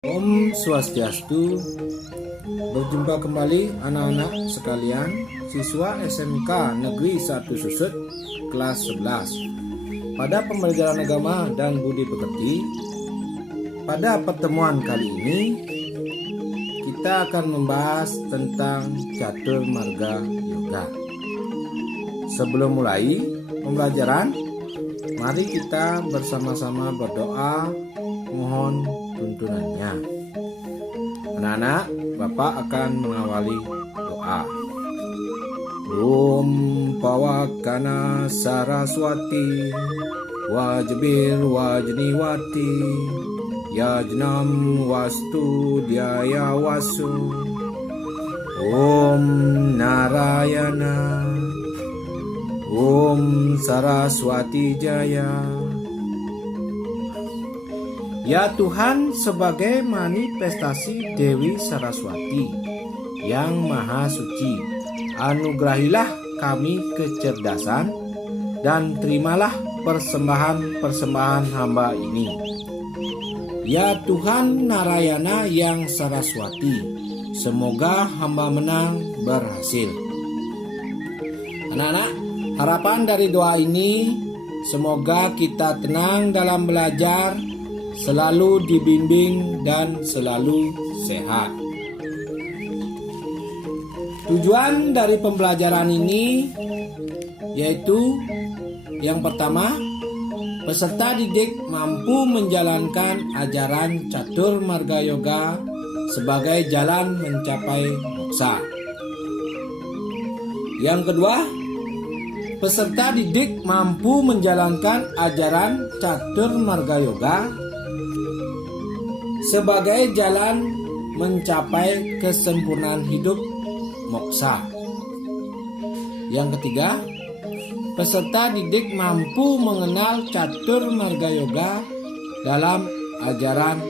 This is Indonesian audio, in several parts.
Om Swastiastu. Berjumpa kembali anak-anak sekalian, siswa SMK Negeri 1 Susut kelas 11. Pada pembelajaran agama dan budi pekerti, pada pertemuan kali ini kita akan membahas tentang Catur Marga Yoga. Sebelum mulai pembelajaran, mari kita bersama-sama berdoa mohon tuntunannya. Anak-anak, Bapak akan mengawali doa. Om Pawakana Saraswati Wajbir Wajniwati Yajnam Wastu Dhyaya Wasu Om Narayana Om Saraswati Jaya. Ya Tuhan, sebagai manifestasi Dewi Saraswati yang Maha Suci, anugerahilah kami kecerdasan dan terimalah persembahan-persembahan hamba ini. Ya Tuhan Narayana yang Saraswati, semoga hamba menang berhasil. Anak-anak, harapan dari doa ini semoga kita tenang dalam belajar, selalu dibimbing dan selalu sehat. Tujuan dari pembelajaran ini yaitu yang pertama, peserta didik mampu menjalankan ajaran Catur Marga Yoga sebagai jalan mencapai moksa. Yang kedua, peserta didik mampu menjalankan ajaran Catur Marga Yoga sebagai jalan mencapai kesempurnaan hidup moksa. Yang ketiga, peserta didik mampu mengenal Catur Marga Yoga dalam ajaran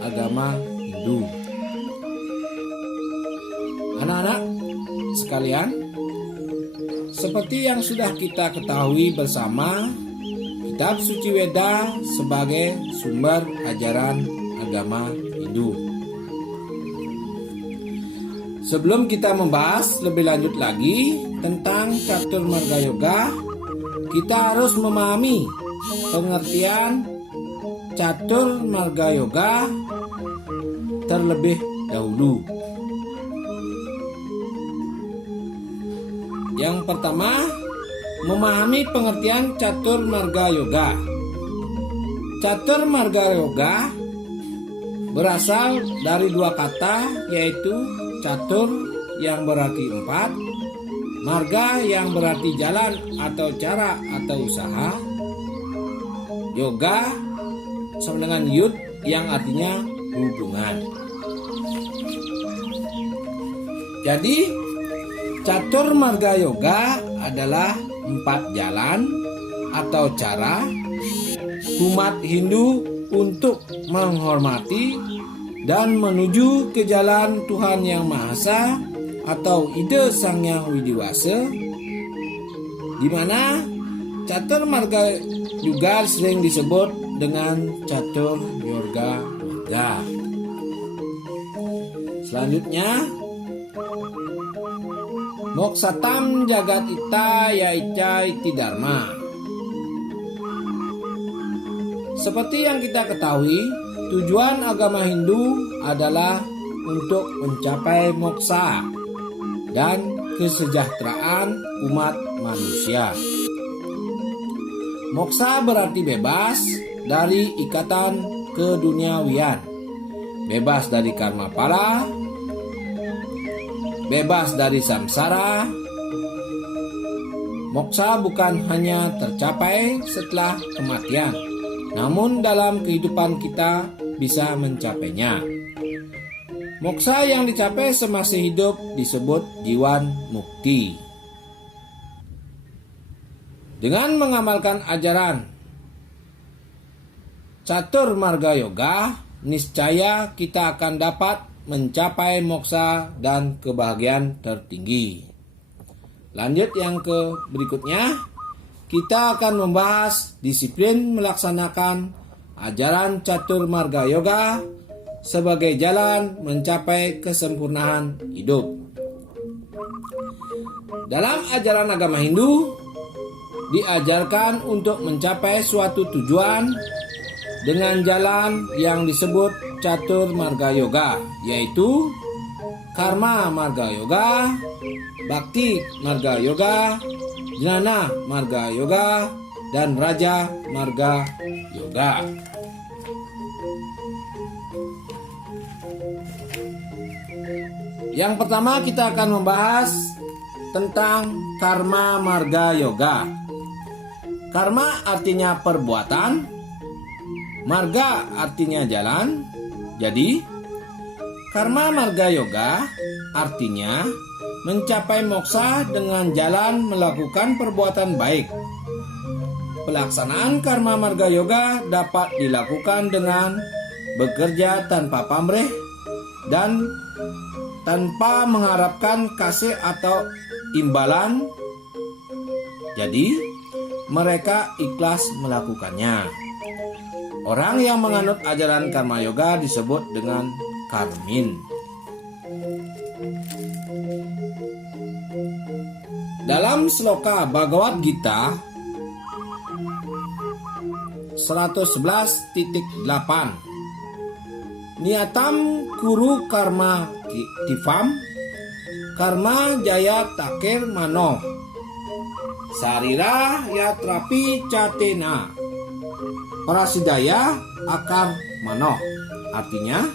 agama Hindu. Anak-anak sekalian, seperti yang sudah kita ketahui bersama, Kitab Suci Weda sebagai sumber ajaran agama Hindu. Sebelum kita membahas lebih lanjut lagi tentang Catur Marga Yoga, kita harus memahami pengertian Catur Marga Yoga terlebih dahulu. Yang pertama, memahami pengertian Catur Marga Yoga. Catur Marga Yoga berasal dari dua kata, yaitu catur yang berarti 4, marga yang berarti jalan atau cara atau usaha, yoga sama dengan yud yang artinya hubungan. Jadi Catur Marga Yoga adalah 4 jalan atau cara umat Hindu untuk menghormati dan menuju ke jalan Tuhan Yang Maha Esa atau ide Sang Hyang Widiwasa, di mana Catur Marga juga sering disebut dengan Catur Yoga Marga. Selanjutnya, Moksatam Jagat Ita Yaica Iti Dharma. Seperti yang kita ketahui, tujuan agama Hindu adalah untuk mencapai moksa dan kesejahteraan umat manusia. Moksa berarti bebas dari ikatan keduniawian, bebas dari karma pala, bebas dari samsara. Moksa bukan hanya tercapai setelah kematian, namun dalam kehidupan kita bisa mencapainya. Moksa yang dicapai semasa hidup disebut Jiwan Mukti. Dengan mengamalkan ajaran Catur Marga Yoga, niscaya kita akan dapat mencapai moksa dan kebahagiaan tertinggi. Lanjut yang ke berikutnya. Kita akan membahas disiplin melaksanakan ajaran Catur Marga Yoga sebagai jalan mencapai kesempurnaan hidup. Dalam ajaran agama Hindu, diajarkan untuk mencapai suatu tujuan dengan jalan yang disebut Catur Marga Yoga, yaitu Karma Marga Yoga, Bhakti Marga Yoga, Jnana Marga Yoga, dan Raja Marga Yoga. Yang pertama kita akan membahas tentang Karma Marga Yoga. Karma artinya perbuatan, marga artinya jalan. Jadi, Karma Marga Yoga artinya mencapai moksa dengan jalan melakukan perbuatan baik. Pelaksanaan Karma Marga Yoga dapat dilakukan dengan bekerja tanpa pamrih dan tanpa mengharapkan kasih atau imbalan. Jadi, mereka ikhlas melakukannya. Orang yang menganut ajaran Karma Yoga disebut dengan karmin. Dalam sloka Bhagavad Gita 111.8, Niyatam kuru karma tivam, karma jaya takir mano, sarira yatrapi catena, prasidaya akar mano. Artinya,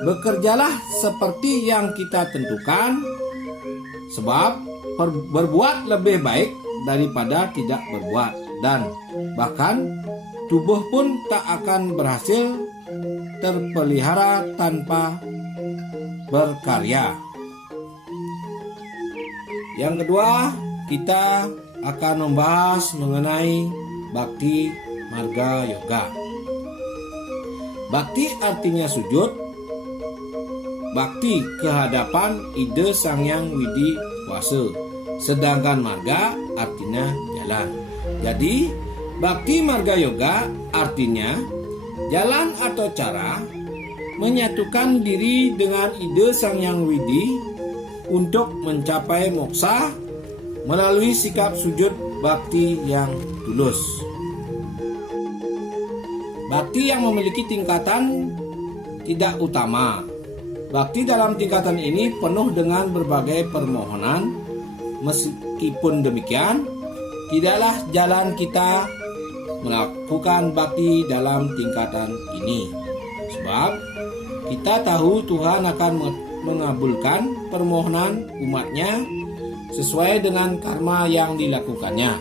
bekerjalah seperti yang kita tentukan, sebab berbuat lebih baik daripada tidak berbuat, dan bahkan tubuh pun tak akan berhasil terpelihara tanpa berkarya. Yang kedua, kita akan membahas mengenai Bhakti Marga Yoga. Bhakti artinya sujud, bakti kehadapan ide Sang Hyang Widi Wasa, sedangkan marga artinya jalan. Jadi, Bhakti Marga Yoga artinya jalan atau cara menyatukan diri dengan ide Sang Hyang Widi untuk mencapai moksa melalui sikap sujud bakti yang tulus. Bakti yang memiliki tingkatan tidak utama. Bakti dalam tingkatan ini penuh dengan berbagai permohonan. Meskipun demikian, tidaklah jalan kita melakukan bakti dalam tingkatan ini. Sebab kita tahu Tuhan akan mengabulkan permohonan umatnya sesuai dengan karma yang dilakukannya.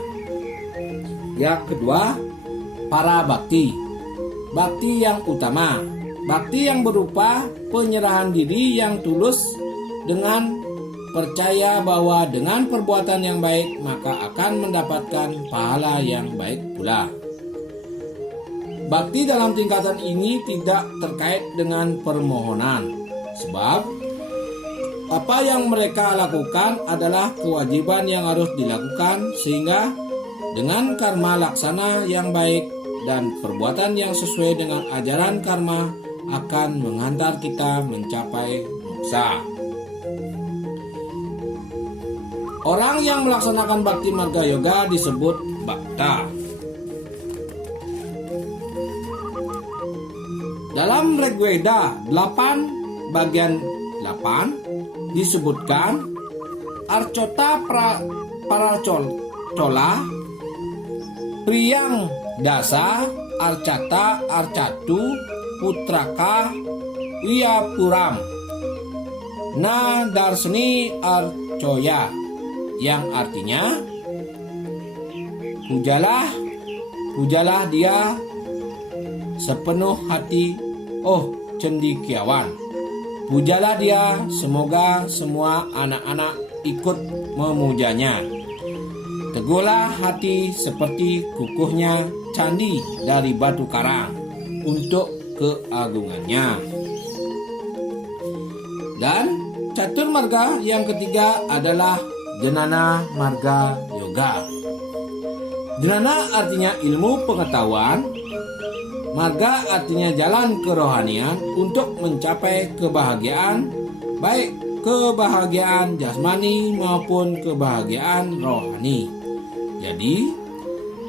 Yang kedua, para bakti. Bakti yang utama. Bakti yang berupa penyerahan diri yang tulus dengan percaya bahwa dengan perbuatan yang baik maka akan mendapatkan pahala yang baik pula. Bakti dalam tingkatan ini tidak terkait dengan permohonan, sebab apa yang mereka lakukan adalah kewajiban yang harus dilakukan, sehingga dengan karma laksana yang baik dan perbuatan yang sesuai dengan ajaran karma akan menghantar kita mencapai moksa. Orang yang melaksanakan Bhakti Marga Yoga disebut Bhakta. Dalam Rigveda 8 bagian 8 disebutkan Archota Paracola Priyang Dasa Arcata Arcatu Putraka Liapuram Na Darsani Arcoya, yang artinya pujalah dia sepenuh hati, oh cendekiawan. Pujalah dia, semoga semua anak-anak ikut memujanya. Teguhlah hati seperti kukuhnya candi dari batu karang untuk keagungannya. Dan catur marga yang ketiga adalah Jnana Marga Yoga. Jnana artinya ilmu pengetahuan, Marga artinya jalan kerohanian untuk mencapai kebahagiaan, baik kebahagiaan jasmani maupun kebahagiaan rohani. Jadi,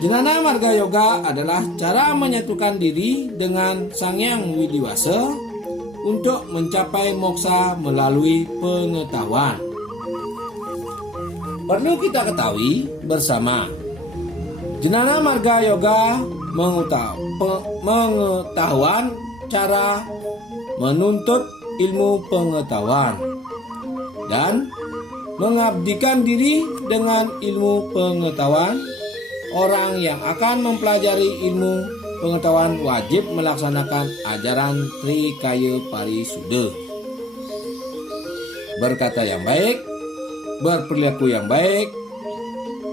Jenana Marga Yoga adalah cara menyatukan diri dengan Sang Hyang Widiwasa untuk mencapai moksa melalui pengetahuan. Perlu kita ketahui bersama, Jenana Marga Yoga pengetahuan cara menuntut ilmu pengetahuan dan mengabdikan diri dengan ilmu pengetahuan. Orang yang akan mempelajari ilmu pengetahuan wajib melaksanakan ajaran Trikaya Parisuddha. Berkata yang baik, berperilaku yang baik.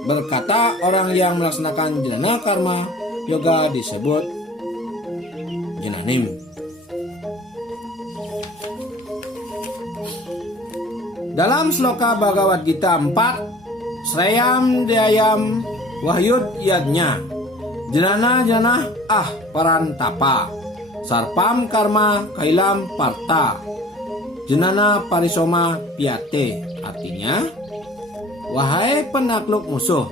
Berkata orang yang melaksanakan jenana karma yoga disebut jenanim. Dalam sloka Bhagavad Gita 4, Sreyam Dayam Wahyud Yadnya, Jenana Janah Parantapa, Sarpam Karma Kailam Parta, Jenana Parisoma Piate. Artinya, wahai penakluk musuh,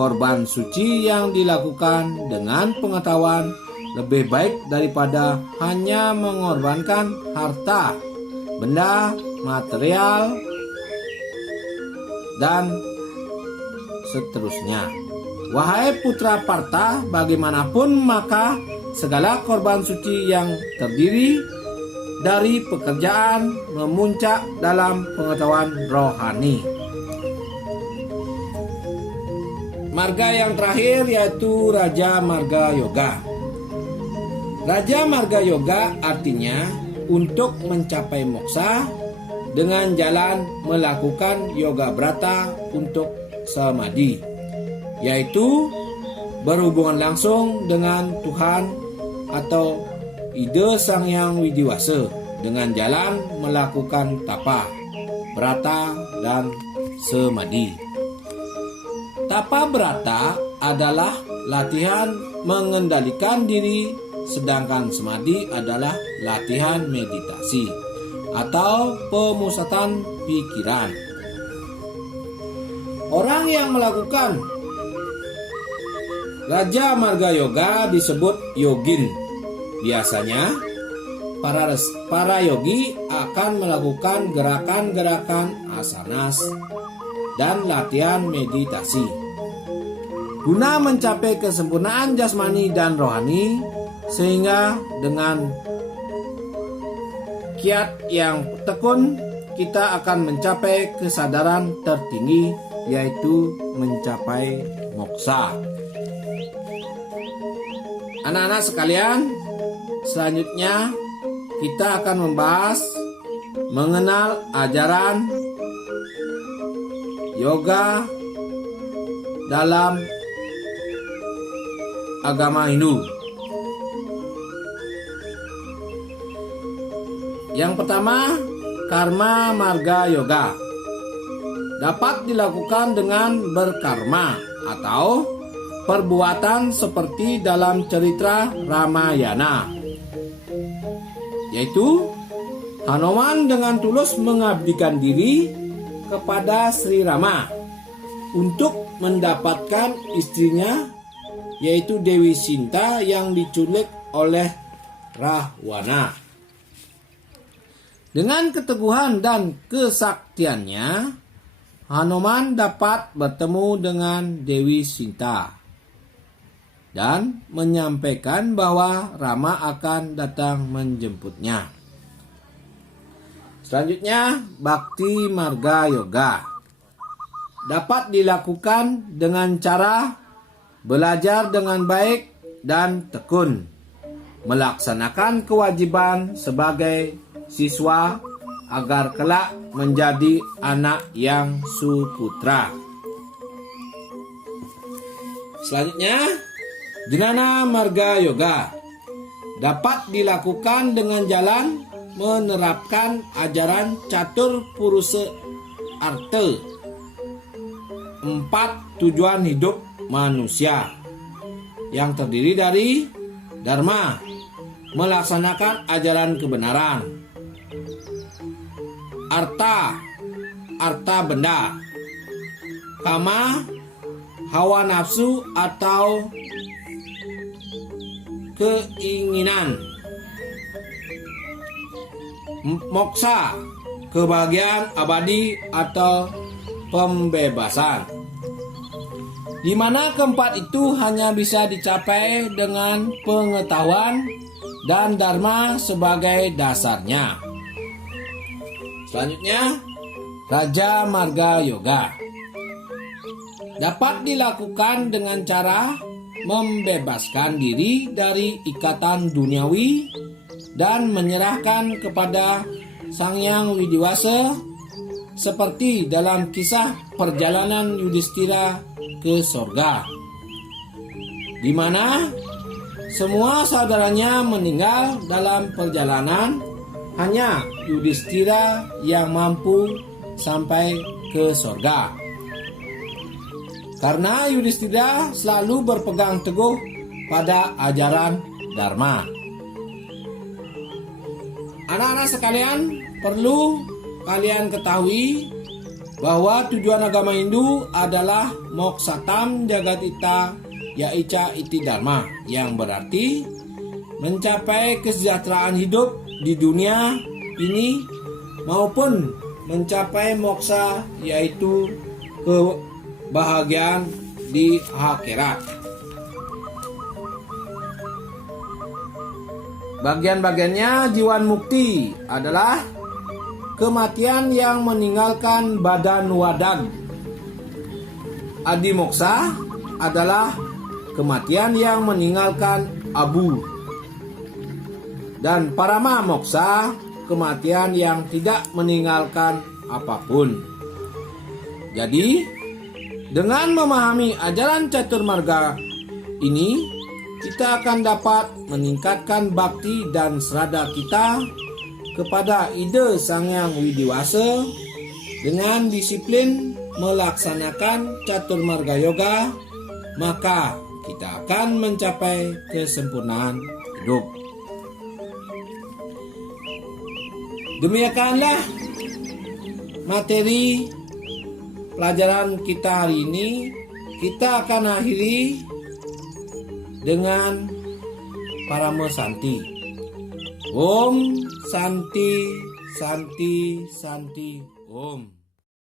korban suci yang dilakukan dengan pengetahuan lebih baik daripada hanya mengorbankan harta, benda, material, dan seterusnya. Wahai putra Parta, bagaimanapun maka segala korban suci yang terdiri dari pekerjaan memuncak dalam pengetahuan rohani. Marga yang terakhir yaitu Raja Marga Yoga. Raja Marga Yoga artinya untuk mencapai moksa dengan jalan melakukan yoga brata untuk samadhi, yaitu berhubungan langsung dengan Tuhan atau ide Sang Hyang Widiwasa dengan jalan melakukan tapa, brata, dan samadhi. Tapa brata adalah latihan mengendalikan diri, sedangkan samadhi adalah latihan meditasi atau pemusatan pikiran. Orang yang melakukan Raja Marga Yoga disebut yogin. Biasanya para yogi akan melakukan gerakan-gerakan asanas dan latihan meditasi guna mencapai kesempurnaan jasmani dan rohani, sehingga dengan kiat yang tekun kita akan mencapai kesadaran tertinggi, yaitu mencapai moksa. Anak-anak sekalian, selanjutnya kita akan membahas mengenal ajaran yoga dalam agama Hindu. Yang pertama, karma marga yoga dapat dilakukan dengan berkarma atau perbuatan seperti dalam cerita Ramayana, yaitu Hanuman dengan tulus mengabdikan diri kepada Sri Rama untuk mendapatkan istrinya, yaitu Dewi Sinta yang diculik oleh Rahwana. Dengan keteguhan dan kesaktiannya, Hanuman dapat bertemu dengan Dewi Sinta dan menyampaikan bahwa Rama akan datang menjemputnya. Selanjutnya, Bhakti Marga Yoga dapat dilakukan dengan cara belajar dengan baik dan tekun, melaksanakan kewajiban sebagai siswa agar kelak menjadi anak yang suputra. Selanjutnya, Jenana Marga Yoga dapat dilakukan dengan jalan menerapkan ajaran Catur Purusa Artha, 4 tujuan hidup manusia, yang terdiri dari Dharma, melaksanakan ajaran kebenaran. Arta, harta benda. Kama, hawa nafsu atau keinginan. Moksa, kebahagiaan abadi atau pembebasan. Di mana keempat itu hanya bisa dicapai dengan pengetahuan dan dharma sebagai dasarnya. Selanjutnya, Raja Marga Yoga dapat dilakukan dengan cara membebaskan diri dari ikatan duniawi dan menyerahkan kepada Sang Hyang Widiwasa seperti dalam kisah perjalanan Yudhistira ke sorga, di mana semua saudaranya meninggal dalam perjalanan, hanya Yudhistira yang mampu sampai ke sorga. Karena Yudhistira selalu berpegang teguh pada ajaran Dharma. Anak-anak sekalian, perlu kalian ketahui bahwa tujuan agama Hindu adalah Moksatam Jagatita Yaica Iti Dharma, yang berarti mencapai kesejahteraan hidup di dunia ini maupun mencapai moksa, yaitu kebahagiaan di akhirat. Bagian-bagiannya Jiwan Mukti adalah kematian yang meninggalkan badan wadag. Adi Moksa adalah kematian yang meninggalkan abu. Dan Parama Moksa, kematian yang tidak meninggalkan apapun. Jadi, dengan memahami ajaran Caturmarga ini, kita akan dapat meningkatkan bakti dan serada kita kepada ide Sang Hyang Widiwasa dengan disiplin melaksanakan Caturmarga Yoga, maka kita akan mencapai kesempurnaan hidup. Demikianlah materi pelajaran kita hari ini. Kita akan akhiri dengan Parama Santi. Om Santi Santi Santi Om.